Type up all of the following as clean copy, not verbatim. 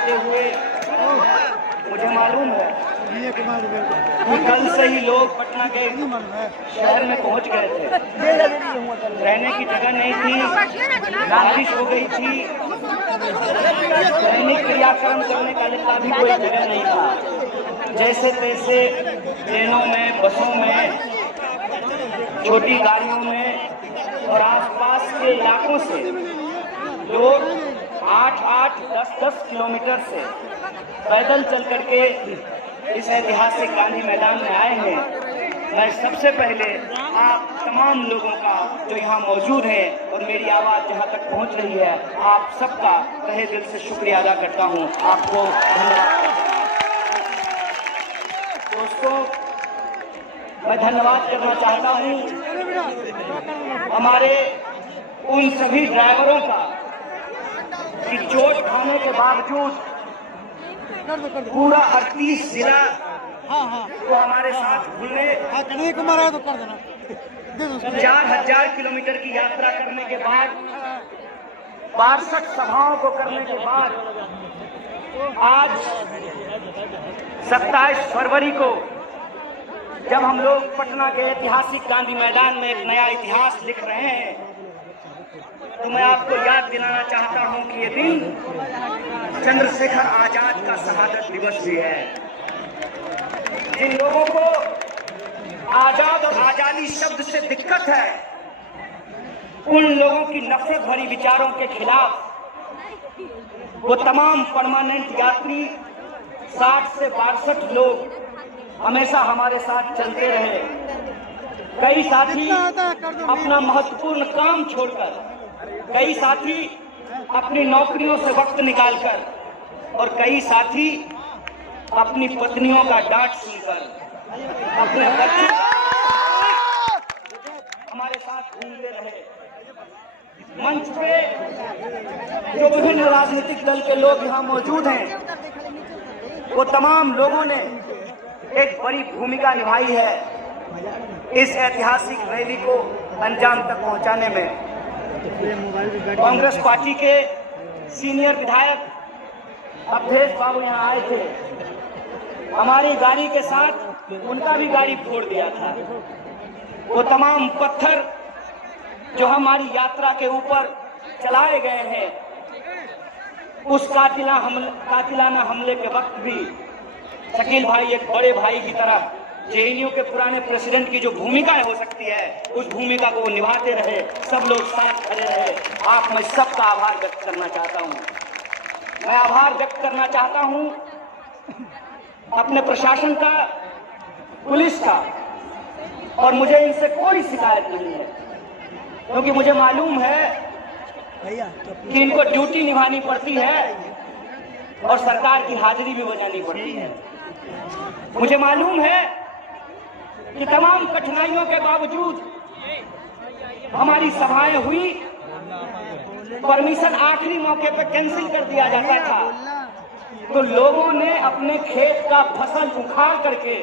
आते हुए मुझे मालूम है कि कल से ही लोग पटना के शहर में पहुंच गए थे। रहने की जगह नहीं थी, बारिश हो गई थी, दैनिक क्रियाक्रम करने का भी कोई जगह नहीं था। जैसे तैसे ट्रेनों में, बसों में, छोटी गाड़ियों में और आसपास के इलाकों से लोग 8-8, 10-10 किलोमीटर से पैदल चल करके इस ऐतिहासिक गांधी मैदान में आए हैं। मैं सबसे पहले आप तमाम लोगों का जो यहाँ मौजूद हैं और मेरी आवाज़ जहाँ तक पहुँच रही है, आप सबका तहे दिल से शुक्रिया अदा करता हूँ। आपको धन्यवाद। दोस्तों, मैं धन्यवाद करना चाहता हूँ हमारे उन सभी ड्राइवरों का कि चोट खाने के बावजूद पूरा 38 जिला तो हमारे साथ घूमने 4000 किलोमीटर की यात्रा करने के बाद 62 सभाओं को करने के बाद आज 27 फरवरी को जब हम लोग पटना के ऐतिहासिक गांधी मैदान में एक नया इतिहास लिख रहे हैं, तो मैं आपको याद दिलाना चाहता हूं कि ये दिन चंद्रशेखर आजाद का शहादत दिवस भी है। जिन लोगों को आजाद और आजादी शब्द से दिक्कत है, उन लोगों की नफरत भरी विचारों के खिलाफ वो तमाम परमानेंट यात्री 60 से 62 लोग हमेशा हमारे साथ चलते रहे। कई साथी अपना महत्वपूर्ण काम छोड़कर, कई साथी अपनी नौकरियों से वक्त निकालकर और कई साथी अपनी पत्नियों का डांट सुनकर अपने बच्चों हमारे साथ घूमते रहे। मंच पे जो विभिन्न राजनीतिक दल के लोग यहाँ मौजूद हैं, वो तमाम लोगों ने एक बड़ी भूमिका निभाई है इस ऐतिहासिक रैली को अंजाम तक पहुंचाने में। कांग्रेस पार्टी के सीनियर विधायक अवधेश बाबू यहाँ आए थे, हमारी गाड़ी के साथ उनका भी गाड़ी फोड़ दिया था। वो तमाम पत्थर जो हमारी यात्रा के ऊपर चलाए गए हैं, उस कातिलाना हमले के वक्त भी शकील भाई एक बड़े भाई की तरह जेएनयू के पुराने प्रेसिडेंट की जो भूमिका हो सकती है, उस भूमिका को निभाते रहे, सब लोग साथ खड़े रहे। आप मैं सबका आभार व्यक्त करना चाहता हूँ। मैं आभार व्यक्त करना चाहता हूँ अपने प्रशासन का, पुलिस का, और मुझे इनसे कोई शिकायत नहीं है, क्योंकि मुझे मालूम है कि इनको ड्यूटी निभानी पड़ती है और सरकार की हाजिरी भी बजानी पड़ती है। मुझे मालूम है कि तमाम कठिनाइयों के बावजूद हमारी सभाएं हुई, परमिशन आखिरी मौके पर कैंसिल कर दिया जाता था, तो लोगों ने अपने खेत का फसल उखाड़ करके,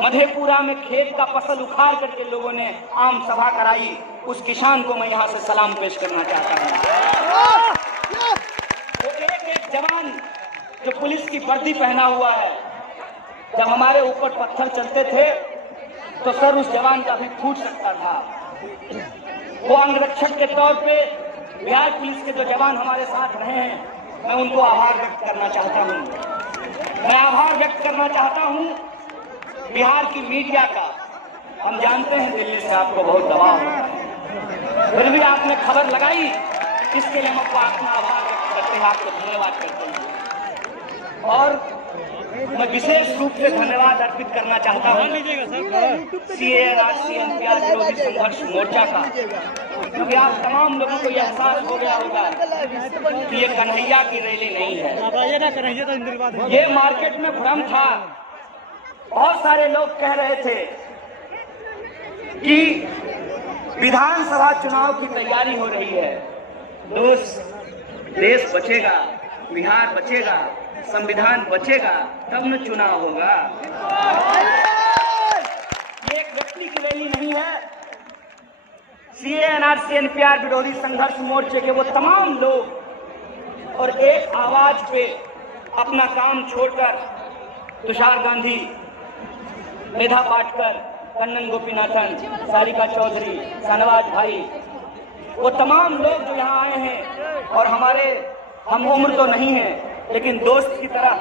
मधेपुरा में खेत का फसल उखाड़ करके लोगों ने आम सभा कराई। उस किसान को मैं यहाँ से सलाम पेश करना चाहता हूँ। वो एक जवान जो पुलिस की वर्दी पहना हुआ है, जब हमारे ऊपर पत्थर चलते थे तो सर उस जवान का भी फूट सकता था। वो अंगरक्षक के तौर पे बिहार पुलिस के जो जवान हमारे साथ रहे हैं, मैं उनको आभार व्यक्त करना चाहता हूँ। मैं आभार व्यक्त करना चाहता हूँ बिहार की मीडिया का। हम जानते हैं दिल्ली से आपको बहुत दबाव होता है, फिर भी आपने खबर लगाई, इसके लिए हम आपको अपना आभार व्यक्त करते हैं, आपको धन्यवाद करते हैं। और मैं विशेष रूप से धन्यवाद अर्पित करना चाहता हूँ CAR विरोधी संघर्ष मोर्चा का, क्योंकि आप तमाम लोगों को यह एहसास हो गया होगा कि ये कन्हैया की रैली नहीं है। ये मार्केट में भ्रम था। बहुत सारे लोग कह रहे थे कि विधानसभा चुनाव की तैयारी हो रही है, देश बचेगा, बिहार बचेगा, संविधान बचेगा, तब न चुनाव होगा। ये एक व्यक्ति की रैली नहीं है। CAR विरोधी संघर्ष मोर्चे के वो तमाम लोग और एक आवाज पे अपना काम छोड़कर तुषार गांधी, मेधा पाटकर, कन्नन गोपीनाथन, सारिका चौधरी, शाहनवाज भाई, वो तमाम लोग जो यहाँ आए हैं और हमारे हम उम्र तो नहीं है लेकिन दोस्त की तरह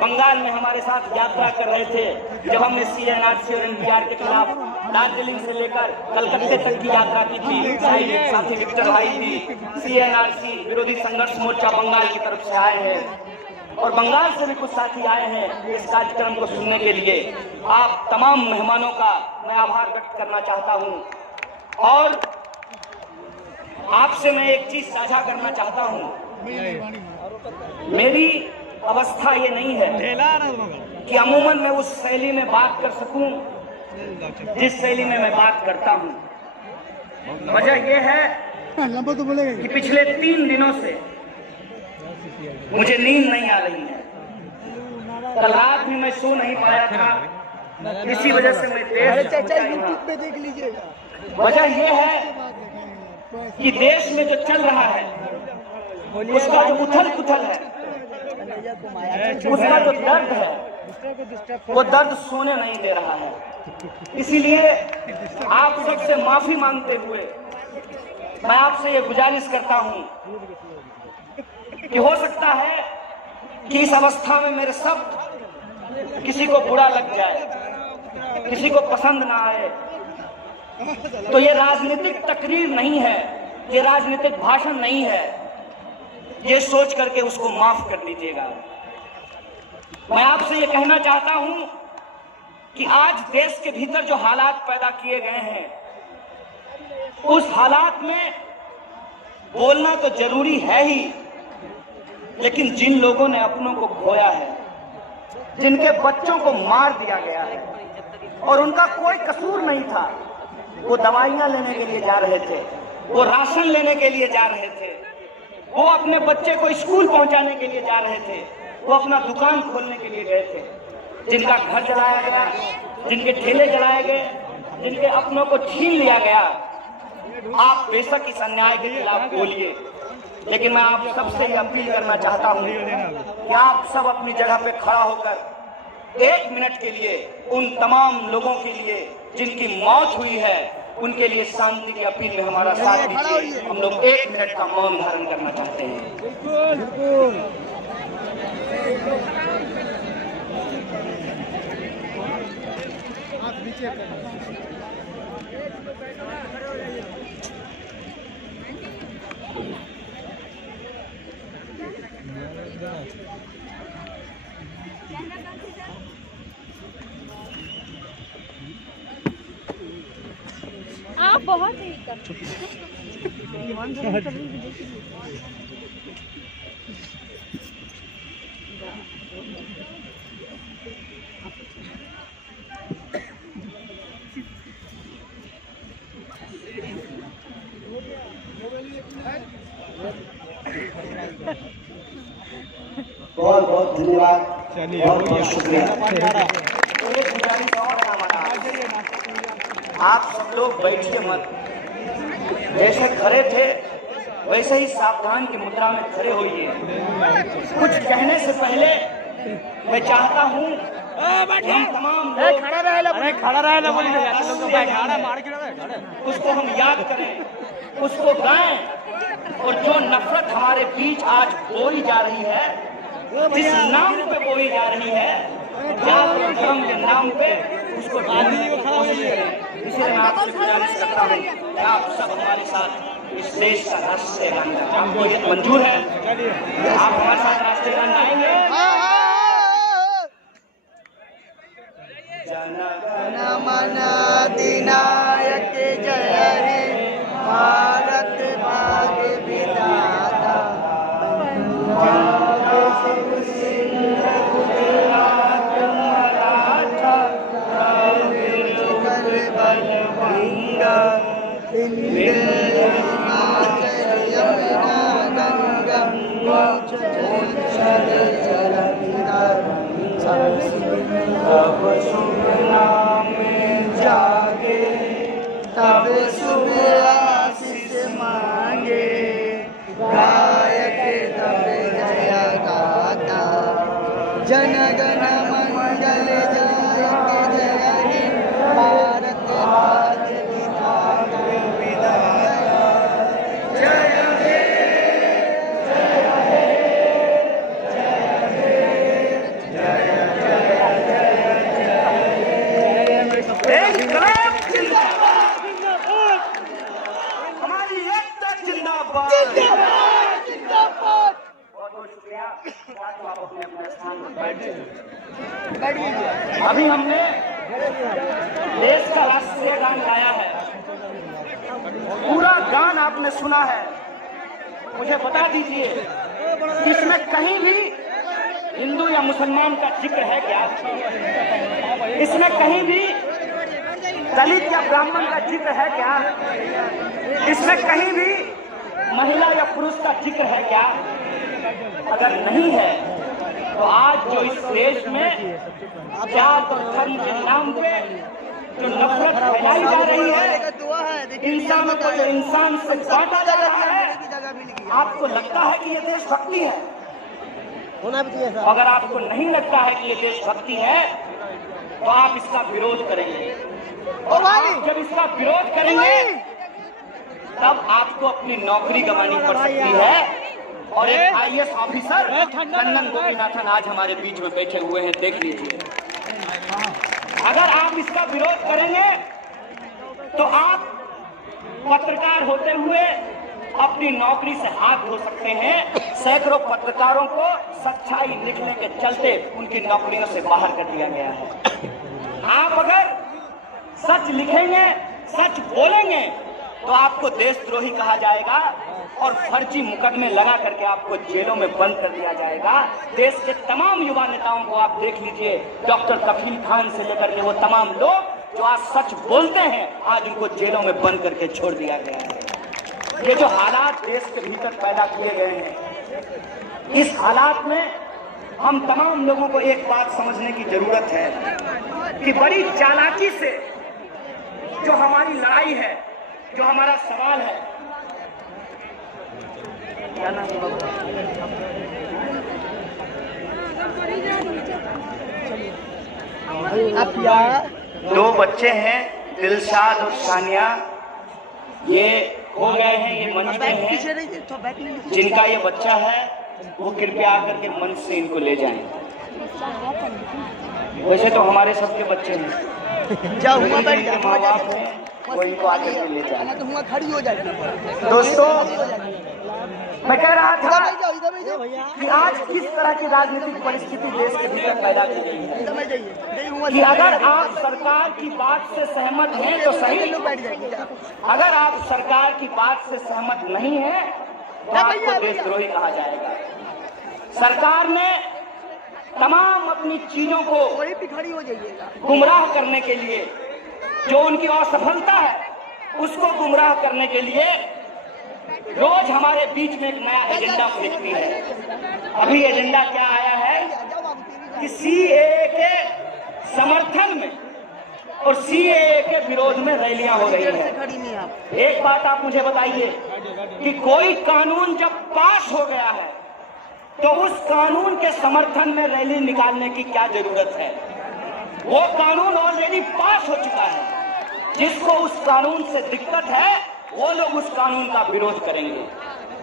बंगाल में हमारे साथ यात्रा कर रहे थे जब हमने CNRC और NPR के खिलाफ दार्जिलिंग से लेकर कलकत्ते तक की यात्रा की थी। साथी विक्टर भाई भी CNRC विरोधी संघर्ष मोर्चा बंगाल की तरफ से आए हैं और बंगाल से भी कुछ साथी आए हैं इस कार्यक्रम को सुनने के लिए। आप तमाम मेहमानों का मैं आभार व्यक्त करना चाहता हूं और आपसे मैं एक चीज साझा करना चाहता हूं। मेरी अवस्था ये नहीं है कि अमूमन मैं उस शैली में बात कर सकूं जिस शैली में मैं बात करता हूं। वजह यह है कि पिछले 3 दिनों से मुझे नींद नहीं आ रही है। कल रात भी मैं सो नहीं पाया था, इसी वजह से मैं देर से पहुंचा। वजह यह है कि देश में जो चल रहा है उसका जो उथल पुथल है, उसका जो दर्द है वो दर्द सोने नहीं दे रहा है। इसीलिए आप सबसे माफी मांगते हुए मैं आपसे ये गुजारिश करता हूं कि हो सकता है कि इस अवस्था में मेरे शब्द किसी को बुरा लग जाए, किसी को पसंद ना आए, तो ये राजनीतिक तकरीर नहीं है, ये राजनीतिक भाषण नहीं है, ये सोच करके उसको माफ कर दीजिएगा। मैं आपसे ये कहना चाहता हूं कि आज देश के भीतर जो हालात पैदा किए गए हैं उस हालात में बोलना तो जरूरी है ही, लेकिन जिन लोगों ने अपनों को खोया है, जिनके बच्चों को मार दिया गया है और उनका कोई कसूर नहीं था, वो दवाइयां लेने के लिए जा रहे थे, वो राशन लेने के लिए जा रहे थे, वो अपने बच्चे को स्कूल पहुंचाने के लिए जा रहे थे, वो अपना दुकान खोलने के लिए गए थे, जिनका घर जलाया गया, जिनके ठेले जलाए गए, जिनके अपनों को छीन लिया गया। आप बेशक इस अन्याय के खिलाफ बोलिए, लेकिन मैं आप सबसे ये अपील करना चाहता हूं कि आप सब अपनी जगह पे खड़ा होकर 1 मिनट के लिए उन तमाम लोगों के लिए जिनकी मौत हुई है उनके लिए शांति की अपील में हमारा साथ दीजिए। हम लोग 1 मिनट का मौन धारण करना चाहते हैं। आप बहुत ही बहुत बहुत धन्यवाद, बहुत बहुत शुक्रिया। आप सब लोग बैठिए मत, जैसे खड़े थे वैसे ही सावधान की मुद्रा में खड़े होइए। कुछ कहने से पहले मैं चाहता हूँ हम तमाम उसको हम याद करें, उसको गाएं, और जो नफरत हमारे बीच आज बोई जा रही है, जिस नाम पे बोई जा रही है, जात और धर्म के नाम पे, उसको इसलिए मैं आपसे गुजारिश करता हूँ कि आप सब हमारे साथ इस देश का राष्ट्रीय गान गाएं। आपको ये मंजूर है? आप हमारे साथ राष्ट्रीय गान गाएंगे? जन गण मन अधिनायक जय हे, भारत भाग्य विधाता, तब शुभ नाम जागे, तब शुभ आशीष मांगे, गायक तब जय गाता, बहुत बहुत शुक्रिया। आप अपने अपने स्थान पर बैठ जाइए। अभी हमने देश का राष्ट्रीय गान गाया है, पूरा गान आपने सुना है। मुझे बता दीजिए, इसमें कहीं भी हिंदू या मुसलमान का जिक्र है क्या? इसमें कहीं भी दलित या ब्राह्मण का जिक्र है क्या? इसमें कहीं भी महिला या पुरुष का जिक्र है क्या? अगर नहीं है तो आज जो इस देश में जात और धर्म के नाम पे जो नफरत फैलाई जा रही है, इंसानों को जो इंसान से बांटा जा रहा है, आपको लगता है कि ये देशभक्ति है? अगर आपको नहीं लगता है कि ये देशभक्ति है तो आप इसका विरोध करेंगे, और आप जब इसका विरोध करेंगे तब आपको अपनी नौकरी गंवानी पड़ सकती है। और एक IAS ऑफिसर कन्नन गोपीनाथन आज हमारे बीच में बैठे हुए हैं, देख लीजिए। अगर आप इसका विरोध करेंगे तो आप पत्रकार होते हुए अपनी नौकरी से हाथ धो सकते हैं। सैकड़ों पत्रकारों को सच्चाई लिखने के चलते उनकी नौकरियों से बाहर कर दिया गया है। आप अगर सच लिखेंगे, सच बोलेंगे तो आपको देशद्रोही कहा जाएगा और फर्जी मुकदमे लगा करके आपको जेलों में बंद कर दिया जाएगा। देश के तमाम युवा नेताओं को आप देख लीजिए, डॉक्टर कफील खान से लेकर के वो तमाम लोग जो आज सच बोलते हैं, आज उनको जेलों में बंद करके छोड़ दिया गया है। ये जो हालात देश के भीतर पैदा किए गए हैं, इस हालात में हम तमाम लोगों को एक बात समझने की जरूरत है कि बड़ी चालाकी से जो हमारी लड़ाई है, जो हमारा सवाल है, क्या नाम है? दो बच्चे हैं, दिलशाद और सानिया, ये हो गए हैं, ये मंच में हैं। जिनका ये बच्चा है वो कृपया आकर के मंच से इनको ले जाएं। वैसे तो हमारे सबके बच्चे हैं, माँ बाप हैं, वो इनको आकर के ले जाएं। खड़ी हो जाएगी। दोस्तों, मैं कह रहा था कि आज किस तरह की राजनीतिक परिस्थिति देश के भीतर पैदा की गई है कि अगर आप सरकार की बात से सहमत हैं तो सही, अगर आप सरकार की बात से सहमत नहीं हैं तो आपको देशद्रोही कहा जाएगा। सरकार ने तमाम अपनी चीजों को गुमराह करने के लिए, जो उनकी असफलता है उसको गुमराह करने के लिए रोज हमारे बीच में एक नया एजेंडा फेंकती है। अभी एजेंडा क्या आया है कि CAA के समर्थन में और CAA के विरोध में रैलियां हो रही हैं। एक बात आप मुझे बताइए कि कोई कानून जब पास हो गया है तो उस कानून के समर्थन में रैली निकालने की क्या जरूरत है? वो कानून ऑलरेडी पास हो चुका है। जिसको उस कानून से दिक्कत है वो लोग उस कानून का विरोध करेंगे।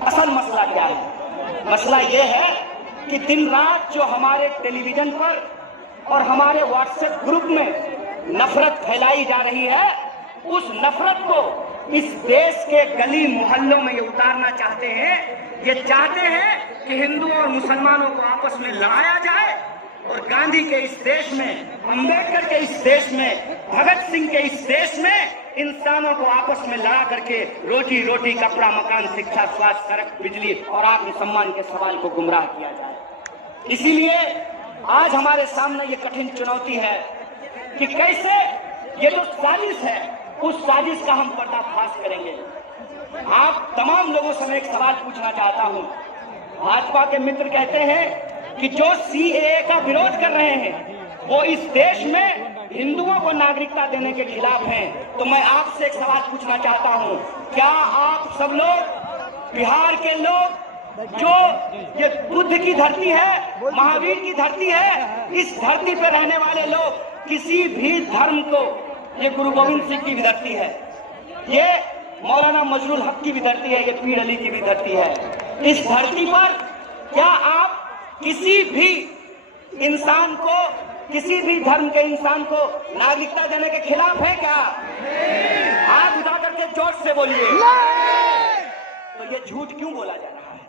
असल मसला क्या है? मसला ये है कि दिन रात जो हमारे टेलीविजन पर और हमारे व्हाट्सएप ग्रुप में नफरत फैलाई जा रही है, उस नफरत को इस देश के गली मोहल्लों में ये उतारना चाहते हैं। ये चाहते हैं कि हिंदुओं और मुसलमानों को आपस में लड़ाया जाए और गांधी के इस देश में, अंबेडकर के इस देश में, भगत सिंह के इस देश में इंसानों को आपस में लड़ा करके रोटी रोटी, कपड़ा, मकान, शिक्षा, स्वास्थ्य, सड़क, बिजली और आत्मसम्मान के सवाल को गुमराह किया जाए। इसीलिए आज हमारे सामने ये कठिन चुनौती है कि कैसे ये जो साजिश है उस साजिश का हम पर्दाफाश करेंगे। आप तमाम लोगों से मैं एक सवाल पूछना चाहता हूं। भाजपा के मित्र कहते हैं कि जो CAA का विरोध कर रहे हैं वो इस देश में हिंदुओं को नागरिकता देने के खिलाफ हैं। तो मैं आपसे एक सवाल पूछना चाहता हूं, क्या आप सब लोग, बिहार के लोग, जो ये बुद्ध की धरती है, महावीर की धरती है, इस धरती पर रहने वाले लोग किसी भी धर्म को, ये गुरु गोविंद सिंह की भी धरती है, ये मौलाना मजरूल हक की भी धरती है, ये पीर अली की भी धरती है, इस धरती पर क्या आप किसी भी इंसान को, किसी भी धर्म के इंसान को नागरिकता देने के खिलाफ है क्या? हाथ उठा करके जोर से बोलिए। तो ये झूठ क्यों बोला जा रहा है?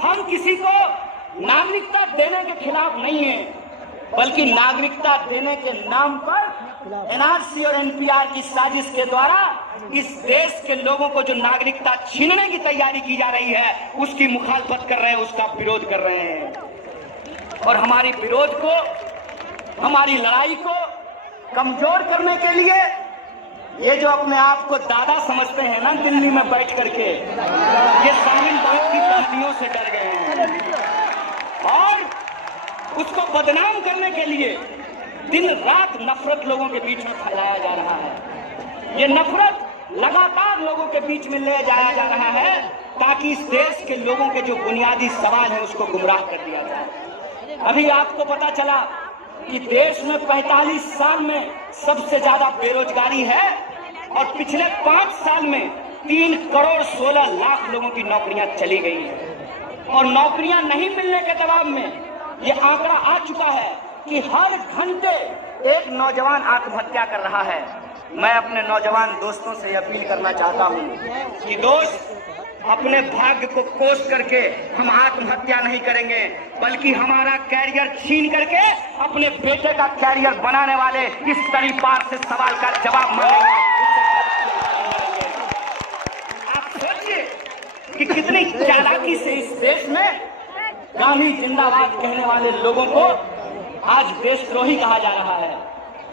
हम किसी को नागरिकता देने के खिलाफ नहीं है, बल्कि नागरिकता देने के नाम पर एनआरसी और एनपीआर की साजिश के द्वारा इस देश के लोगों को जो नागरिकता छीनने की तैयारी की जा रही है उसकी मुखालफत कर रहे हैं, उसका विरोध कर रहे हैं। और हमारी विरोध को, हमारी लड़ाई को कमजोर करने के लिए ये जो अपने आप को दादा समझते हैं ना दिल्ली में बैठ करके, ये शाहीन बाग की पंक्तियों से डर गए हैं और उसको बदनाम करने के लिए दिन रात नफरत लोगों के बीच में फैलाया जा रहा है। ये नफरत लगातार लोगों के बीच में ले जाया जा रहा है ताकि इस देश के लोगों के जो बुनियादी सवाल है उसको गुमराह कर दिया जाए। अभी आपको पता चला कि देश में 45 साल में सबसे ज्यादा बेरोजगारी है और पिछले 5 साल में 3 करोड़ 16 लाख लोगों की नौकरियां चली गई हैं और नौकरियां नहीं मिलने के दबाव में ये आंकड़ा आ चुका है कि हर घंटे एक नौजवान आत्महत्या कर रहा है। मैं अपने नौजवान दोस्तों से अपील करना चाहता हूं कि दोस्त, अपने भाग्य को कोस करके हम आत्महत्या नहीं करेंगे, बल्कि हमारा कैरियर छीन करके अपने बेटे का कैरियर बनाने वाले इस तरीपार से सवाल का जवाब मांगेंगे। आप सोचिए कि कितनी चालाकी से इस देश में गांधी जिंदाबाद कहने वाले लोगों को आज देशद्रोही कहा जा रहा है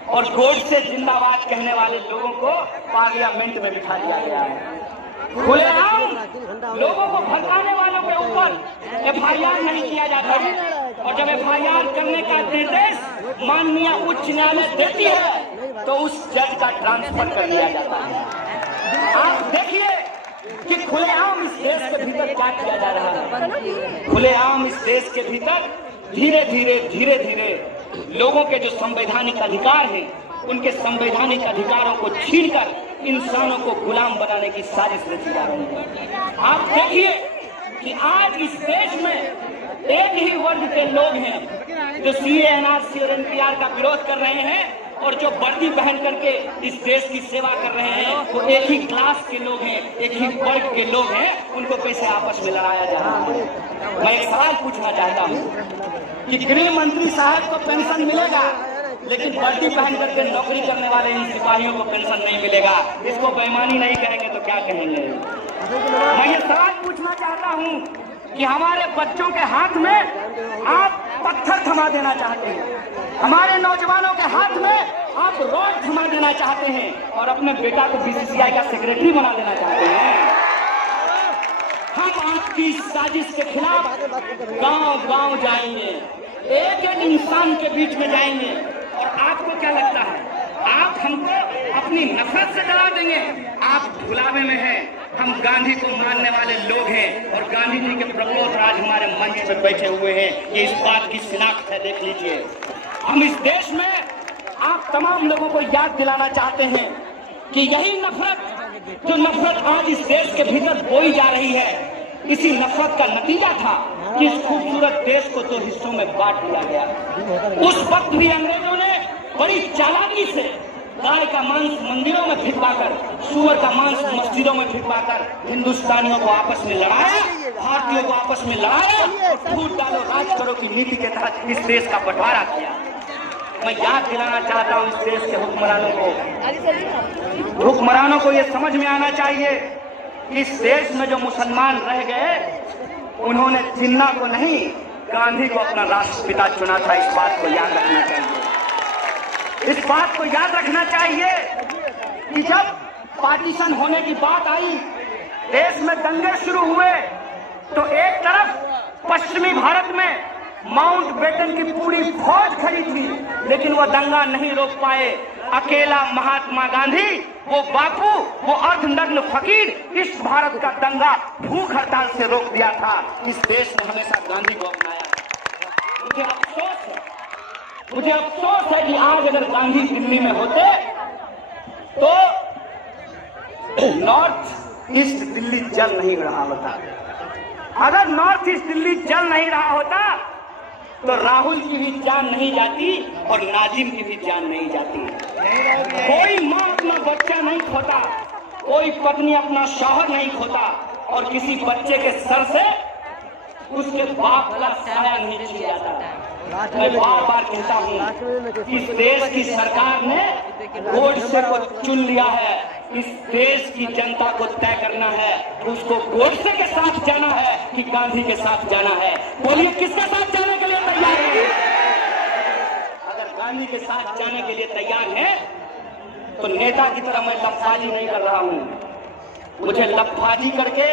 और गोडसे जिंदाबाद कहने वाले लोगों को पार्लियामेंट में बिठा दिया गया है। खुलेआम लोगों को भड़काने वालों के ऊपर एफआईआर नहीं किया जाता है और जब एफआईआर करने का निर्देश माननीय उच्च न्यायालय देती है तो उस जज का ट्रांसफर कर दिया जाता है। आप देखिए कि खुलेआम इस देश के भीतर क्या किया जा रहा है। खुलेआम इस देश के भीतर धीरे धीरे लोगों के जो संवैधानिक अधिकार हैं उनके संवैधानिक अधिकारों को छीनकर इंसानों को गुलाम बनाने की साजिश रची जा रही है। आप देखिए कि आज इस देश में एक ही वर्ग के लोग हैं जो सीए, एनआरसी और एनपीआर का विरोध कर रहे हैं और जो वर्दी पहन करके इस देश की सेवा कर रहे हैं वो एक ही क्लास के लोग हैं, एक ही वर्ग के लोग हैं। उनको कैसे आपस में लड़ाया जा रहा है? मैं एक सवाल पूछना चाहता हूँ कि गृह मंत्री साहब को पेंशन मिलेगा लेकिन वर्दी पहन करके नौकरी करने वाले इन सिपाहियों को पेंशन नहीं मिलेगा। इसको बेईमानी नहीं कहेंगे तो क्या कहेंगे? मैं ये सवाल पूछना चाहता हूँ कि हमारे बच्चों के हाथ में आप पत्थर थमा देना चाहते हैं, हमारे नौजवानों के हाथ में आप रोड थमा देना चाहते हैं और अपने बेटा को बीसीसीआई का सेक्रेटरी बना देना चाहते हैं। हम आपकी साजिश के खिलाफ गांव-गांव जाएंगे, एक एक इंसान के बीच में जाएंगे और आपको क्या लगता है आप हमको अपनी नफरत से डरा देंगे? आप भुलावे में हैं। हम गांधी को मानने वाले लोग हैं और गांधी जी के प्रपोज आज हमारे मंच पर बैठे हुए हैं। ये इस बात की शिनाख्त है, देख लीजिए। हम इस देश में आप तमाम लोगों को याद दिलाना चाहते हैं कि यही नफरत, जो नफरत आज इस देश के भीतर बोई जा रही है, इसी नफरत का नतीजा था कि इस खूबसूरत देश को 2 हिस्सों में बांट दिया गया। उस वक्त भी अंग्रेजों ने बड़ी चालाकी से गाय का मांस मंदिरों में फिरवाकर, सुअर का मांस मस्जिदों में फिरवाकर हिंदुस्तानियों को आपस में लड़ाया, भारतीयों को आपस में लड़ाया, फूट डालो राज करो की नीति के तहत इस देश का बंटवारा किया। मैं याद दिलाना चाहता हूँ इस देश के हुक्मरानों को ये समझ में आना चाहिए कि इस देश में जो मुसलमान रह गए उन्होंने जिन्ना को नहीं, गांधी को अपना राष्ट्रपिता चुना था। इस बात को याद रखना चाहिए। इस बात को याद रखना चाहिए कि जब पार्टीशन होने की बात आई, देश में दंगे शुरू हुए, तो एक तरफ पश्चिमी भारत में माउंट बेटन की पूरी फौज खड़ी थी, लेकिन वो दंगा नहीं रोक पाए। अकेला महात्मा गांधी, वो बापू, वो अर्धनग्न फकीर इस भारत का दंगा भूख हड़ताल से रोक दिया था। इस देश ने हमेशा गांधी को अपनाया। मुझे अफसोस है कि आज अगर गांधी दिल्ली में होते तो नॉर्थ ईस्ट दिल्ली जल नहीं रहा होता। अगर नॉर्थ ईस्ट दिल्ली जल नहीं रहा होता तो राहुल की भी जान नहीं जाती और नाजिम की भी जान नहीं जाती। कोई माँ अपना बच्चा नहीं खोता, कोई पत्नी अपना शौहर नहीं खोता, और किसी बच्चे के सर से उसके बाप का साया नहीं छीन जाता। मैं बार बार कहता हूँ, इस देश की सरकार ने गोडसे को चुन लिया है। इस देश की जनता को तय करना है कि उसको गोडसे के साथ जाना है कि गांधी के साथ जाना है। बोलिए, किसके साथ जाने के लिए तैयार है? अगर गांधी के साथ जाने के लिए तैयार है तो नेता की तरह मैं लफाजी नहीं कर रहा हूँ। मुझे लफाजी करके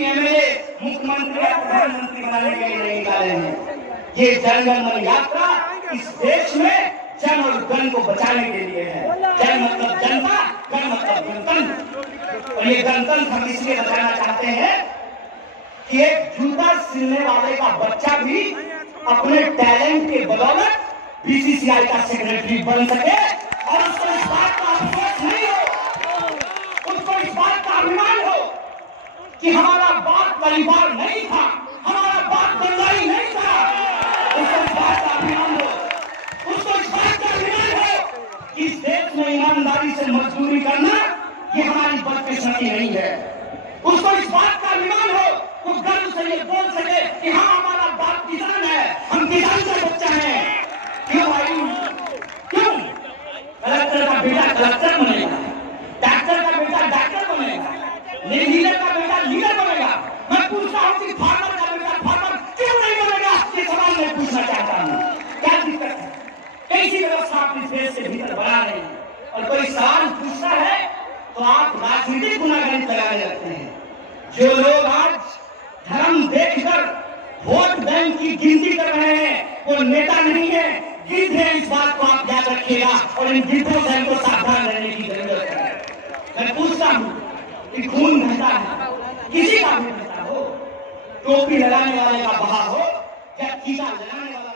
एमएलए मुख्यमंत्री या प्रधानमंत्री बनाने के लिए नहीं निकाले हैं। ये जन गण मन यात्रा इस देश में जन और गण को बचाने के लिए है। जन मतलब जनता, गण मतलब गणतंत्र। और ये गणतंत्र हम इसलिए बचाना चाहते हैं कि एक जूता सिलने वाले का बच्चा भी अपने टैलेंट के बदौलत बीसीसीआई का सेक्रेटरी बन सके और उसको इस बात का अफसोस नहीं हो, उसको इस बात का अभिमान हो कि हमारा बाप परिवार नहीं था, हमारा बाप बंगाली नहीं था। उसको इस बात का अभिमान हो, उसको इस बात का अभिमान हो कि इस देश में ईमानदारी से मजदूरी करना ये हमारी बदकिस्मती नहीं है। उसको इस बात का अभिमान हो, वो गर्व से ये बोल सके कि हाँ, हमारा बाप किसान है, हम किसान का बच्चा है। क्यों भाई, क्यों? कलेक्टर का बेटा कलेक्टर बनेगा, डॉक्टर का बेटा डॉक्टर बनेगा, लीडर का बेटा लीडर बनेगा। मैं पूछता हूँ कि फार्मर का बेटा फार्मर क्यों नहीं बनेगा? ये सवाल मैं पूछना चाहता हूँ। क्या दिक्कत है? कैसी व्यवस्था आप इस देश के भीतर बना रहे हैं? और कोई सवाल पूछता है तो आप राजनीतिक गुनागणित लगाने लगते हैं। जो लोग आज धर्म देखकर वोट बैंक की गिनती कर रहे हैं वो नेता नहीं है, गिद्ध है। इस बात को आप याद रखिएगा और इन गिद्धों से हमको सावधान रहने की जरूरत है। मैं पूछता हूँ कि खून बहता है, किसी का भी बहता हो, टोपी लगाने वाले का बहा हो या टीका लगाने वाला